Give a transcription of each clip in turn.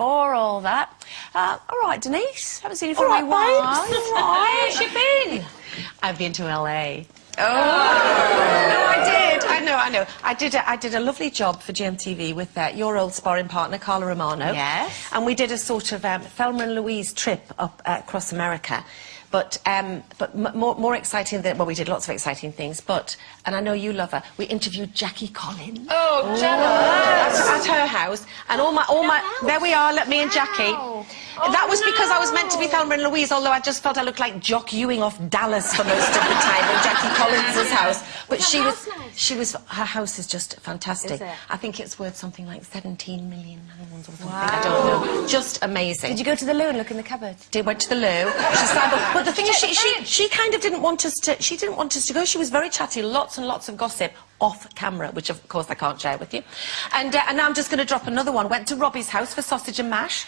before all that. All right, Denise, haven't seen you for a while. Where's you been? I've been to LA. Oh. No, I did. I know. I did a lovely job for GMTV with your old sparring partner, Carla Romano. Yes. And we did a sort of Thelma and Louise trip up across America. But more exciting than... Well, we did lots of exciting things, but... And I know you love her. We interviewed Jackie Collins. Oh, jealous. At her house. And all my... There we are, me and Jackie. That was because I was meant to be Thelma and Louise, although I just felt I looked like Jock Ewing off Dallas for most of the time in Jackie Collins' house. But her house is just fantastic. Is it? I think it's worth something like 17 million pounds or something. Wow. I don't know. Just amazing. Did you go to the loo and look in the cupboard? Went to the loo. But the thing is, she kind of didn't want us to... She didn't want us to go. She was very chatty, lots and lots of gossip off camera, which of course I can't share with you. And now I'm just going to drop another one. Went to Robbie's house for sausage and mash.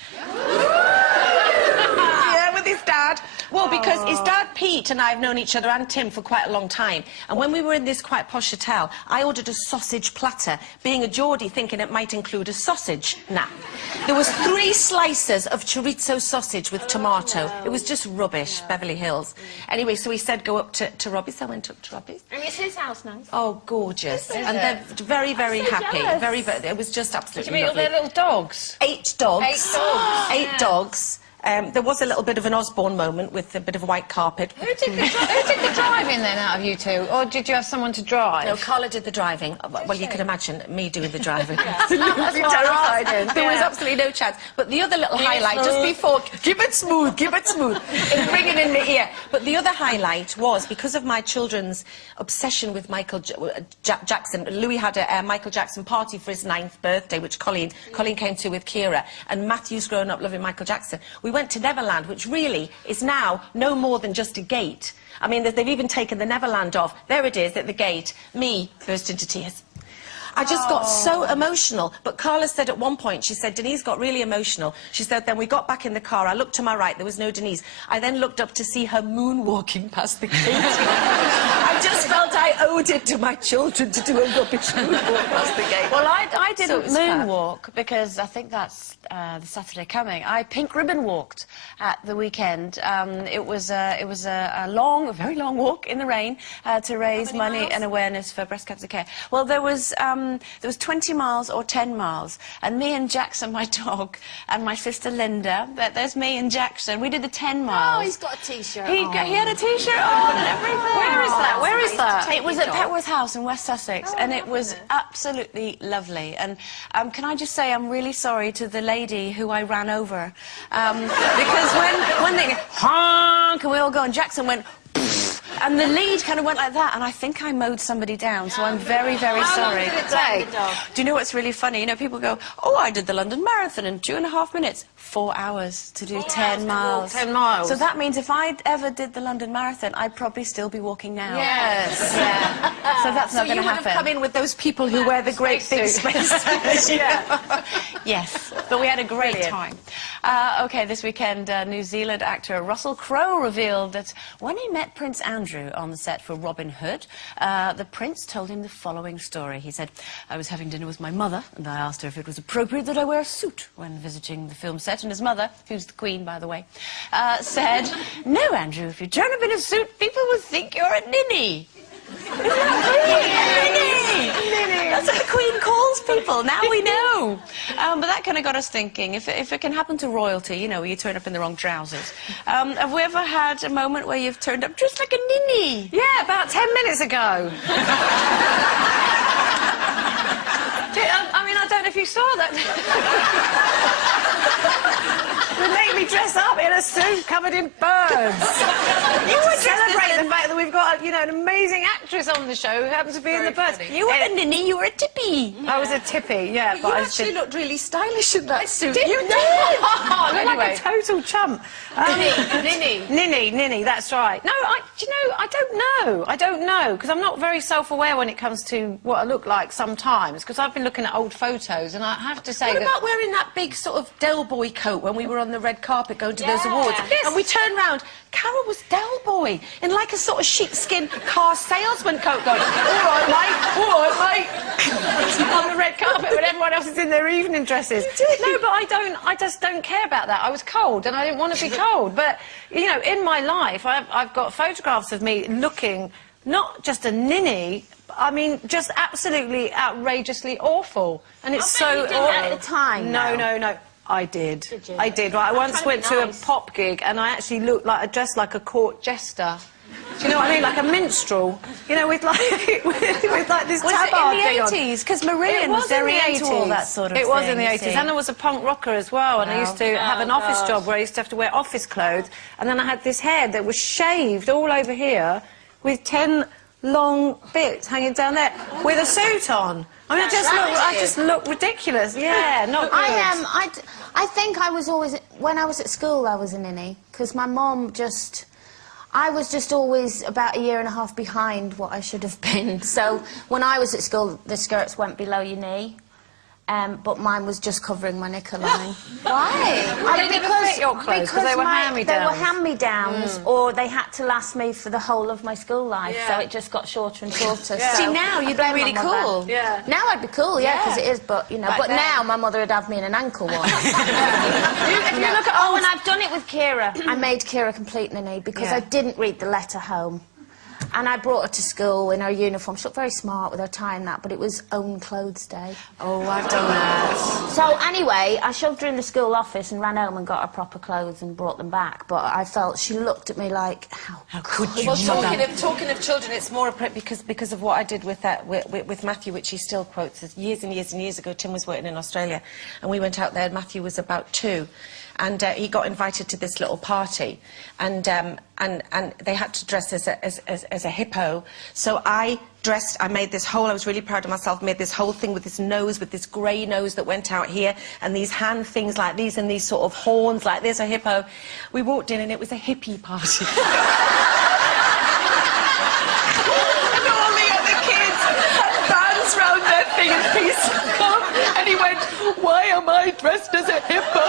Yeah, with his dad. Well, because his dad, Pete, and I have known each other, and Tim, for quite a long time. And when we were in this quite posh hotel, I ordered a sausage platter, being a Geordie, thinking it might include a sausage. Nah. There was 3 slices of chorizo sausage with tomato. It was just rubbish, Beverly Hills. Anyway, so he said go up to Robbie's. I went up to Robbie's. And it's his house now. Oh, gorgeous. And they're very, very happy. Very, it was just absolutely lovely. Did you meet all their little dogs? 8 dogs. 8 dogs. 8 dogs. There was a little bit of an Osbourne moment with a bit of a white carpet. Who did the driving then out of you two? Or did you have someone to drive? No, Carla did the driving. Well, you can imagine me doing the driving. Absolutely terrified. There was absolutely no chance. But the other little highlight, just before... Keep it smooth, and bring it in the ear. But the other highlight was, because of my children's obsession with Michael Jackson, Louis had a Michael Jackson party for his 9th birthday, which Colleen came to with Kira, and Matthew's grown up loving Michael Jackson. We went to Neverland, which really is now no more than just a gate. I mean, they've even taken the Neverland off. There it is, at the gate. Me burst into tears. I just got so emotional. But Carla said at one point, she said, Denise got really emotional. She said, then we got back in the car. I looked to my right, there was no Denise. I then looked up to see her moonwalking past the gate. I just felt I owed it to my children to do a rubbish moonwalk past the gate. Well, I didn't moonwalk because I think that's the Saturday coming. I pink ribbon walked at the weekend. It was a very long walk in the rain to raise money and awareness for breast cancer care. Well, there was 20 miles or 10 miles, and me and Jackson, my dog, and my sister Linda, there's me and Jackson, we did the 10 miles. Oh, he's got a T-shirt He had a T-shirt on and everything. Where is that? Where is that? It was at Petworth House in West Sussex, and it was absolutely lovely. And can I just say I'm really sorry to the lady who I ran over, because when they honk and we all go, and Jackson went, and the lead kind of went like that, and I think I mowed somebody down, so I'm very, very sorry. How long did it take? Do you know what's really funny? You know, people go, oh, I did the London Marathon in 2.5 minutes. 4 hours to do 10 miles. 10 miles. So that means if I ever did the London Marathon, I'd probably still be walking now. Yes. Yeah. So that's not going to happen. So you would have come in with those people who wear the great big spacesuits. Yeah. Yes, but we had a great time. OK, this weekend, New Zealand actor Russell Crowe revealed that when he met Prince Andrew on the set for Robin Hood, the prince told him the following story. He said, I was having dinner with my mother, and I asked her if it was appropriate that I wear a suit when visiting the film set, and his mother, who's the Queen, by the way, said, no, Andrew, if you turn up in a suit, people will think you're a ninny. Ninny! That's what the Queen calls people. Now we know. But that kind of got us thinking, if it can happen to royalty, you know, where you turn up in the wrong trousers. Have we ever had a moment where you've turned up dressed like a ninny? Yeah, about 10 minutes ago. I mean, I don't know if you saw that. They make me dress up in a suit covered in birds. You would celebrate the fact that we've got, you know, an amazing actress on the show who happens to be in the birds. You were a ninny, you were a tippy. I was a tippy, yeah. But you actually looked really stylish in that suit. You did! Oh, anyway. like a total chump. Ninny, that's right. No, do you know, I don't know, because I'm not very self-aware when it comes to what I look like sometimes, because I've been looking at old photos, and I have to say What about wearing that big sort of Del Boy coat when we were on the red carpet going to those awards. And we turned round. Carol was Del Boy in like a sort of sheepskin car salesman coat going, all right, mate, on the red carpet when everyone else is in their evening dresses. No, but I just don't care about that. I was cold and I didn't want to be cold. But, you know, in my life, I've got photographs of me looking not just a ninny, I mean, just absolutely outrageously awful. And it's so... You didn't at the time, No, though. no. I did. Did you? I did. Right, I once went to a pop gig and I actually looked like, dressed like a court jester. Do you know what I mean? Like a minstrel. You know, with like, with like this tabard thing on. Was it in the 80s? Because Marilyn was very into all that sort of thing. It was in the 80s. And I was a punk rocker as well. And I used to have an office job where I used to have to wear office clothes. And then I had this hair that was shaved all over here with 10 long bits hanging down there with a suit on. I mean, I just look ridiculous. Yeah, not good. I think I was always... When I was at school, I was a ninny, because my mum just... I was just always about a year and a half behind what I should have been. So when I was at school, the skirts went below your knee. But mine was just covering my knicker line. Why? They didn't fit your clothes because they were hand-me-downs. They were hand-me-downs, or they had to last me for the whole of my school life, so it just got shorter and shorter. Yeah. So See, now you'd be really cool. Yeah. Now I'd be cool, because it is, but, you know, but now my mother would have me in an ankle one. If you look at... Oh, and I've done it with Kira. I made Kira complete ninny because I didn't read the letter home. And I brought her to school in her uniform. She looked very smart with her tie and that, but it was own clothes day. Oh, I've done that. So, anyway, I shoved her in the school office and ran home and got her proper clothes and brought them back. But I felt she looked at me like, how could you? Well, talking of children, it's more because of what I did with Matthew, which he still quotes. As years and years and years ago, Tim was working in Australia, and we went out there, and Matthew was about 2. And he got invited to this little party, and they had to dress as a hippo. So I made this whole, I was really proud of myself, made this whole thing with this nose, with this grey nose that went out here, and these hand things like these, and these sort of horns like this, a hippo. We walked in, and it was a hippie party. And all the other kids had bands round their fingers, and he went, "Why am I dressed as a hippo?"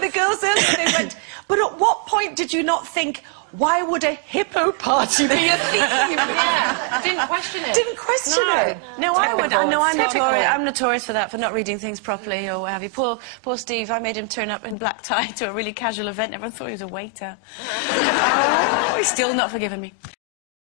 The girls earlier, they went, but at what point did you not think, why would a hippo party be a theme? Didn't question it. Didn't question it. No, I would. I know I'm notorious for that, for not reading things properly or what have you. Poor Steve, I made him turn up in black tie to a really casual event. Everyone thought he was a waiter. Oh, he's still not forgiven me.